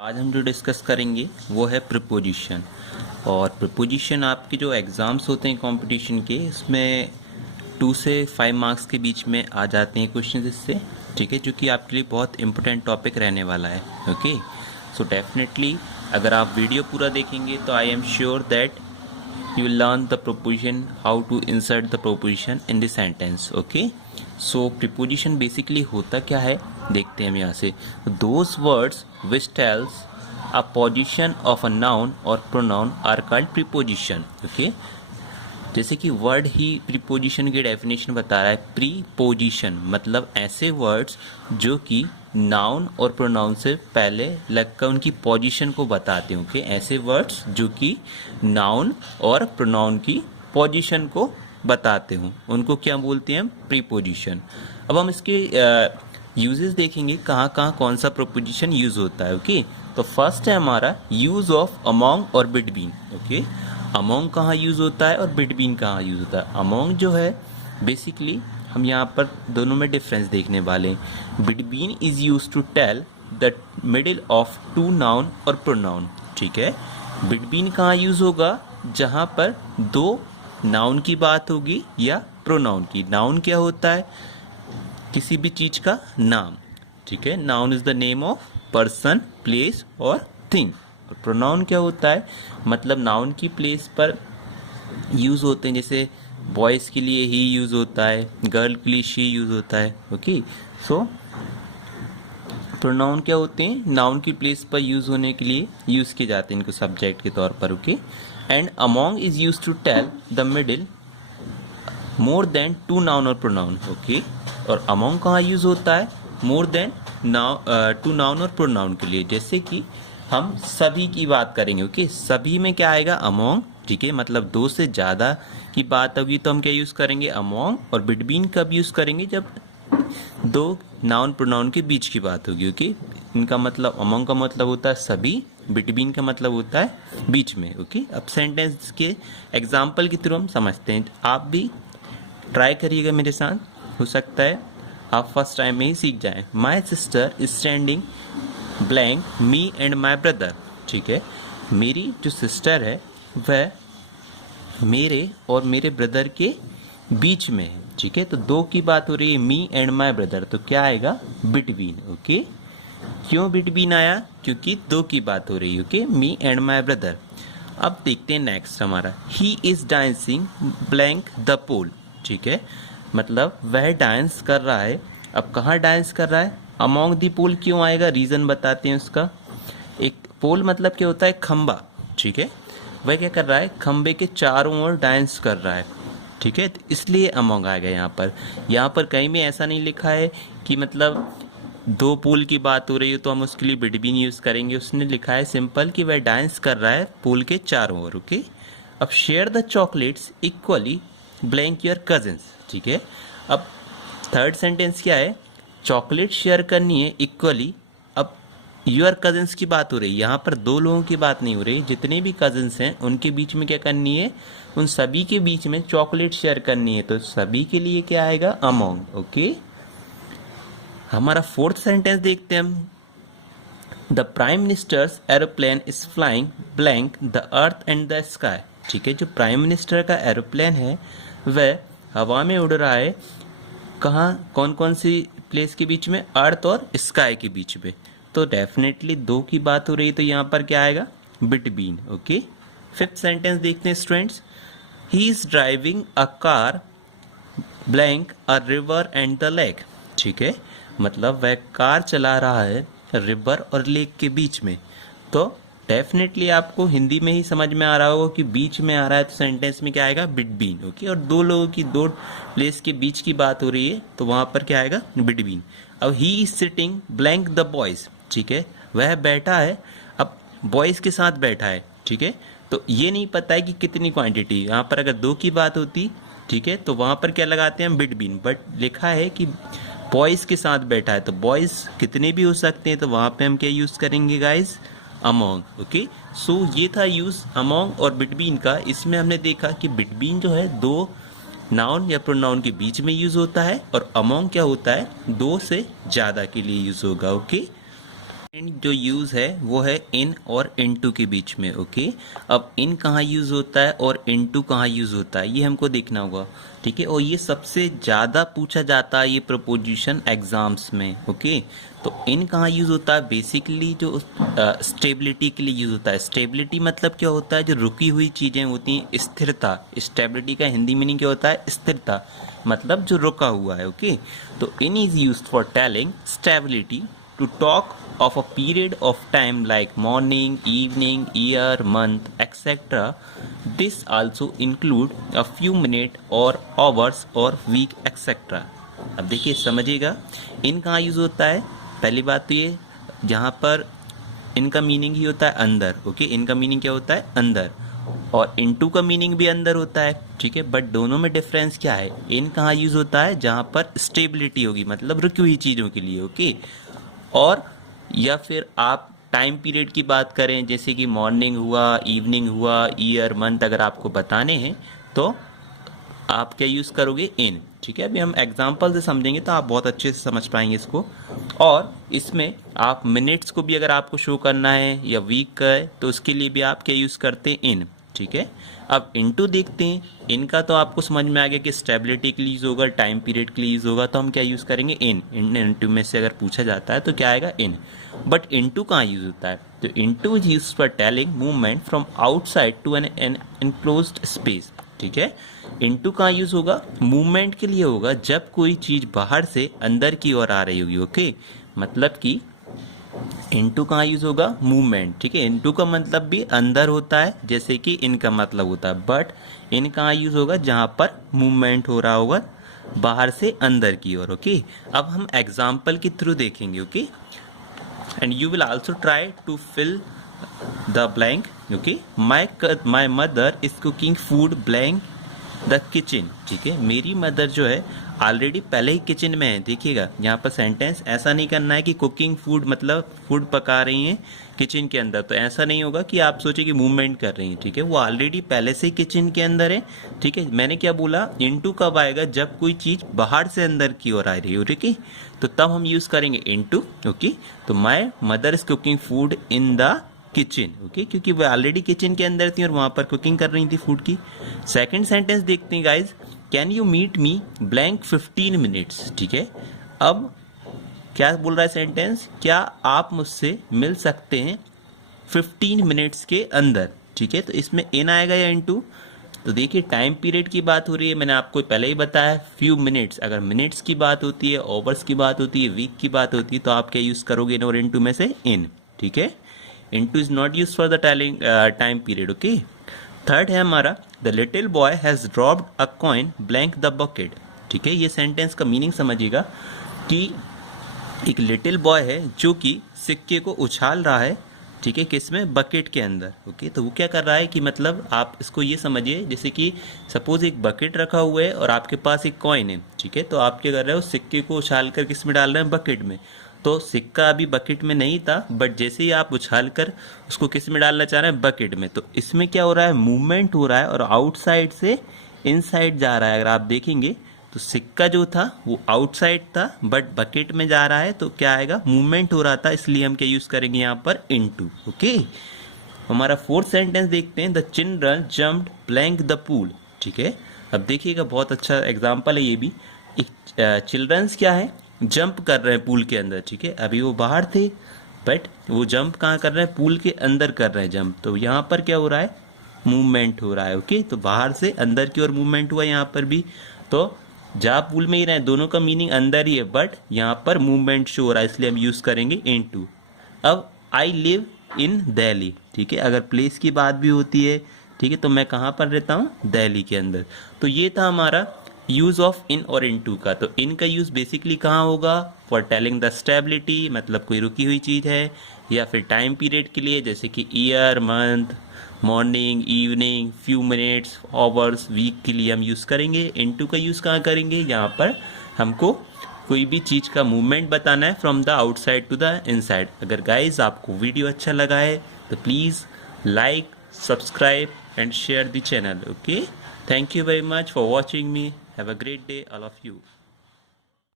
आज हम जो डिस्कस करेंगे वो है प्रीपोजिशन। और प्रीपोजिशन आपके जो एग्ज़ाम्स होते हैं कंपटीशन के, इसमें 2 से 5 मार्क्स के बीच में आ जाते हैं क्वेश्चन इससे, ठीक है, जो कि आपके लिए बहुत इंपॉर्टेंट टॉपिक रहने वाला है। ओके, सो डेफिनेटली अगर आप वीडियो पूरा देखेंगे तो I am sure that you will learn the preposition, how to insert the preposition in the sentence. Okay, so preposition basically होता क्या है देखते हैं हम यहाँ से। Those words which tells a position of a noun or pronoun are called preposition. Okay, जैसे कि वर्ड ही प्रीपोजिशन की डेफिनेशन बता रहा है। प्रीपोजिशन मतलब ऐसे वर्ड्स जो कि नाउन और प्रोनाउन से पहले लगकर उनकी पोजीशन को बताते हों। ऐसे वर्ड्स जो कि नाउन और प्रोनाउन की पोजीशन को बताते हों, उनको क्या बोलते हैं? प्रीपोजिशन। अब हम इसके यूजेस देखेंगे कहाँ कहाँ कौन सा प्रीपोजिशन यूज होता है। ओके, तो फर्स्ट है हमारा यूज ऑफ अमोंग और बिटवीन। ओके, अमोंग कहाँ यूज़ होता है और बिटवीन कहाँ यूज़ होता है। अमोंग जो है बेसिकली हम यहाँ पर दोनों में डिफरेंस देखने वाले हैं। Between is use to tell the middle of two noun और प्रोनाउन। ठीक है, बिटवीन कहाँ यूज़ होगा? जहाँ पर दो नाउन की बात होगी या प्रोनाउन की। नाउन क्या होता है? किसी भी चीज़ का नाम। ठीक है, noun is the name of person, place और थिंग। और प्रोनाउन क्या होता है? मतलब नाउन की प्लेस पर यूज़ होते हैं, जैसे बॉयज़ के लिए ही यूज़ होता है, गर्ल के लिए शी यूज़ होता है। ओके, सो प्रोनाउन क्या होते हैं? नाउन की प्लेस पर यूज़ होने के लिए यूज़ किए जाते हैं इनको सब्जेक्ट के तौर पर। Okay, and among is use to tell the middle more than two noun और प्रोनाउन। ओके, और अमोंग कहाँ यूज़ होता है? मोर देन टू नाउन और प्रोनाउन के लिए। जैसे कि हम सभी की बात करेंगे। ओके, सभी में क्या आएगा? अमोंग। ठीक है, मतलब दो से ज़्यादा की बात होगी तो हम क्या यूज़ करेंगे? अमोंग। और बिटवीन कब यूज़ करेंगे? जब दो नाउन प्रोनाउन के बीच की बात होगी। ओके, इनका मतलब अमोंग का मतलब होता है सभी, बिटवीन का मतलब होता है बीच में। ओके, अब सेंटेंस के एग्जाम्पल के थ्रू हम समझते हैं। आप भी ट्राई करिएगा मेरे साथ, हो सकता है आप फर्स्ट टाइम में ही सीख जाएं। My sister is standing blank me and my brother. ठीक है, मेरी जो सिस्टर है वह मेरे और मेरे ब्रदर के बीच में है। ठीक है, तो दो की बात हो रही है, मी एंड माई ब्रदर, तो क्या आएगा? बिटवीन। ओके, क्यों बिटवीन आया? क्योंकि दो की बात हो रही है। Okay, me and my brother. अब देखते हैं नेक्स्ट हमारा, he is dancing blank the pole. ठीक है, मतलब वह डांस कर रहा है। अब कहाँ डांस कर रहा है? अमोंग दी पोल क्यों आएगा? रीज़न बताते हैं उसका। एक पोल मतलब क्या होता है? खंबा। ठीक है, वह क्या कर रहा है? खंबे के चारों ओर डांस कर रहा है। ठीक है, तो इसलिए अमोंग आ गया यहाँ पर। यहाँ पर कहीं भी ऐसा नहीं लिखा है कि मतलब दो पोल की बात हो रही है तो हम उसके लिए बिटवीन यूज़ करेंगे। उसने लिखा है सिंपल कि वह डांस कर रहा है पोल के चारों ओर। ओके, अब share the chocolates equally blank your cousins. ठीक है, अब थर्ड सेंटेंस क्या है? चॉकलेट शेयर करनी है इक्वली। अब योर कजिन्स की बात हो रही है, यहाँ पर दो लोगों की बात नहीं हो रही, जितने भी कजिन्स हैं उनके बीच में क्या करनी है? उन सभी के बीच में चॉकलेट शेयर करनी है, तो सभी के लिए क्या आएगा? अमोंग। ओके, हमारा फोर्थ सेंटेंस देखते हैं हम। The prime ministers aeroplane is flying blank the earth and the sky. ठीक है, जो प्राइम मिनिस्टर का एरोप्लेन है वह हवा में उड़ रहा है। कहाँ, कौन कौन सी प्लेस के बीच में? अर्थ और स्काई के बीच में। तो डेफिनेटली दो की बात हो रही है, तो यहाँ पर क्या आएगा? बिटवीन। ओके, फिफ्थ सेंटेंस देखते हैं students. He is driving a car blank a river and the lake. ठीक है, मतलब वह कार चला रहा है रिवर और लेक के बीच में। तो डेफिनेटली आपको हिंदी में ही समझ में आ रहा होगा कि बीच में आ रहा है, तो सेंटेंस में क्या आएगा? बिटवीन। ओके, और दो लोगों की, दो प्लेस के बीच की बात हो रही है तो वहाँ पर क्या आएगा? बिटवीन। अब he is sitting blank the boys. ठीक है, वह बैठा है, अब बॉयज़ के साथ बैठा है। ठीक है, तो ये नहीं पता है कि कितनी क्वांटिटी। यहाँ पर अगर दो की बात होती, ठीक है, तो वहाँ पर क्या लगाते हैं? बिटवीन। बट लिखा है कि बॉयज़ के साथ बैठा है, तो बॉयज़ कितने भी हो सकते हैं, तो वहाँ पे हम क्या यूज़ करेंगे गाइज? अमोंग। ओके, सो ये था यूज़ अमोंग और बिटवीन का। इसमें हमने देखा कि बिटवीन जो है दो नाउन या प्रोनाउन के बीच में यूज़ होता है, और अमोंग क्या होता है? दो से ज़्यादा के लिए यूज़ होगा। ओके, जो यूज़ है वो है इन और इनटू के बीच में। ओके, अब इन कहाँ यूज़ होता है और इनटू कहाँ यूज़ होता है ये हमको देखना होगा। ठीक है, और ये सबसे ज़्यादा पूछा जाता है ये प्रपोजिशन एग्जाम्स में। ओके, तो इन कहाँ यूज़ होता है, बेसिकली जो स्टेबिलिटी के लिए यूज़ होता है। स्टेबिलिटी मतलब क्या होता है, जो रुकी हुई चीज़ें होती हैं, स्थिरता। स्टेबिलिटी का हिंदी मीनिंग क्या होता है, स्थिरता, मतलब जो रुका हुआ है। ओके, तो in is use for telling stability to talk of a period of time like morning, evening, year, month, etc. This also include a few minutes or hours or week, etc. अब देखिए समझिएगा, इन कहाँ use होता है। पहली बात तो ये, जहाँ पर इनका मीनिंग ही होता है अंदर। ओके, इनका मीनिंग क्या होता है, अंदर, और इनटू का मीनिंग भी अंदर होता है। ठीक है, बट दोनों में डिफरेंस क्या है, इन कहाँ यूज होता है, जहाँ पर स्टेबिलिटी होगी, मतलब रुकी हुई चीज़ों के लिए। ओके, और या फिर आप टाइम पीरियड की बात करें, जैसे कि मॉर्निंग हुआ, इवनिंग हुआ, ईयर, मंथ, अगर आपको बताने हैं तो आप क्या यूज़ करोगे, इन। ठीक है, अभी हम एग्जांपल से समझेंगे तो आप बहुत अच्छे से समझ पाएंगे इसको। और इसमें आप मिनट्स को भी अगर आपको शो करना है या वीक का है तो उसके लिए भी आप क्या यूज़ करते हैं, इन। ठीक है, अब इनटू देखते हैं। इनका तो आपको समझ में आ गया कि स्टेबिलिटी के लिए यूज़ होगा, टाइम पीरियड के लिए यूज़ होगा, तो हम क्या यूज़ करेंगे, इन। इनटू में से अगर पूछा जाता है तो क्या आएगा, इन। बट इनटू कहाँ यूज़ होता है, तो into is use for telling movement from outside to an enclosed space. ठीक है, इनटू कहाँ यूज़ होगा, मूवमेंट के लिए होगा, जब कोई चीज़ बाहर से अंदर की ओर आ रही होगी। ओके, मतलब कि इनटू कहाँ यूज होगा, मूवमेंट। ठीक है, इनटू का मतलब भी अंदर होता है जैसे कि इनका मतलब होता है, बट इन कहाँ यूज होगा, जहां पर मूवमेंट हो रहा होगा बाहर से अंदर की ओर। ओके, अब हम एग्जाम्पल के थ्रू देखेंगे। Okay, and you will also try to fill the blank. Okay, my mother is cooking food blank the kitchen. ठीक है, मेरी मदर जो है ऑलरेडी पहले ही किचन में है। देखिएगा यहाँ पर सेंटेंस ऐसा नहीं करना है कि कुकिंग फूड मतलब फूड पका रही हैं किचन के अंदर, तो ऐसा नहीं होगा कि आप सोचे कि मूवमेंट कर रही हैं। ठीक है, वो ऑलरेडी पहले से ही किचन के अंदर है। ठीक है, मैंने क्या बोला, इनटू कब आएगा, जब कोई चीज़ बाहर से अंदर की ओर आ रही हो। ठीक है, तो तब हम यूज़ करेंगे इनटू। ओके, तो माई mother is cooking food in the kitchen. Okay, क्योंकि वो ऑलरेडी किचन के अंदर थी और वहां पर कुकिंग कर रही थी फूड की। सेकंड सेंटेंस देखते हैं guys, can you meet me blank 15 minutes. ठीक है, अब क्या बोल रहा है सेंटेंस, क्या आप मुझसे मिल सकते हैं 15 मिनट्स के अंदर। ठीक है, तो इसमें इन आएगा या इनटू, तो देखिए टाइम पीरियड की बात हो रही है, मैंने आपको पहले ही बताया फ्यू मिनट्स। अगर मिनट्स की बात होती है, ओवर्स की बात होती है, वीक की बात होती है, तो आप क्या यूज करोगे, इन और इनटू में से इन। ठीक है, into is not use for the time period. Okay, third है हमारा, the little boy has dropped a coin blank the bucket. ठीक है, ये सेंटेंस का मीनिंग समझिएगा कि एक लिटिल बॉय है जो कि सिक्के को उछाल रहा है। ठीक है, किसमें, बकेट के अंदर। ओके, तो वो क्या कर रहा है कि मतलब आप इसको ये समझिए, जैसे कि सपोज एक बकेट रखा हुआ है और आपके पास एक कॉइन है। ठीक है, तो आप क्या कर रहे हो, सिक्के को उछाल कर किस में डाल रहे हैं, बकेट में। तो सिक्का अभी बकेट में नहीं था, बट जैसे ही आप उछाल कर उसको किस में डालना चाह रहे हैं, बकेट में, तो इसमें क्या हो रहा है, मूवमेंट हो रहा है और आउटसाइड से इनसाइड जा रहा है। अगर आप देखेंगे तो सिक्का जो था वो आउटसाइड था बट बकेट में जा रहा है, तो क्या आएगा, मूवमेंट हो रहा था, इसलिए हम क्या यूज करेंगे यहाँ पर, इनटू। ओके, हमारा फोर्थ सेंटेंस देखते हैं, the children jumped blank the pool. ठीक है, अब देखिएगा बहुत अच्छा एग्जाम्पल है ये भी। एक चिल्ड्रंस क्या है, जंप कर रहे हैं पूल के अंदर। ठीक है, अभी वो बाहर थे बट वो जंप कहाँ कर रहे हैं, पूल के अंदर कर रहे हैं जंप, तो यहाँ पर क्या हो रहा है, मूवमेंट हो रहा है। ओके, तो बाहर से अंदर की ओर मूवमेंट हुआ यहाँ पर भी, तो जहाँ पूल में ही रहे, दोनों का मीनिंग अंदर ही है, बट यहाँ पर मूवमेंट शो हो रहा है, इसलिए हम यूज करेंगे इनटू। अब आई लिव इन दिल्ली। ठीक है, अगर प्लेस की बात भी होती है, ठीक है, तो मैं कहाँ पर रहता हूँ, दिल्ली के अंदर। तो ये था हमारा यूज ऑफ इन और इनटू का। तो इन का यूज बेसिकली कहाँ होगा, फॉर टेलिंग द स्टेबिलिटी, मतलब कोई रुकी हुई चीज है, या फिर टाइम पीरियड के लिए जैसे कि year, month, morning, evening, few minutes, hours, week के लिए हम यूज़ करेंगे। इनटू का यूज़ कहाँ करेंगे, यहाँ पर हमको कोई भी चीज़ का मूवमेंट बताना है from the outside to the inside. अगर गाइज आपको वीडियो अच्छा लगा है तो please like, subscribe and share the channel. Okay, thank you very much for watching me. Have a great day, all of you.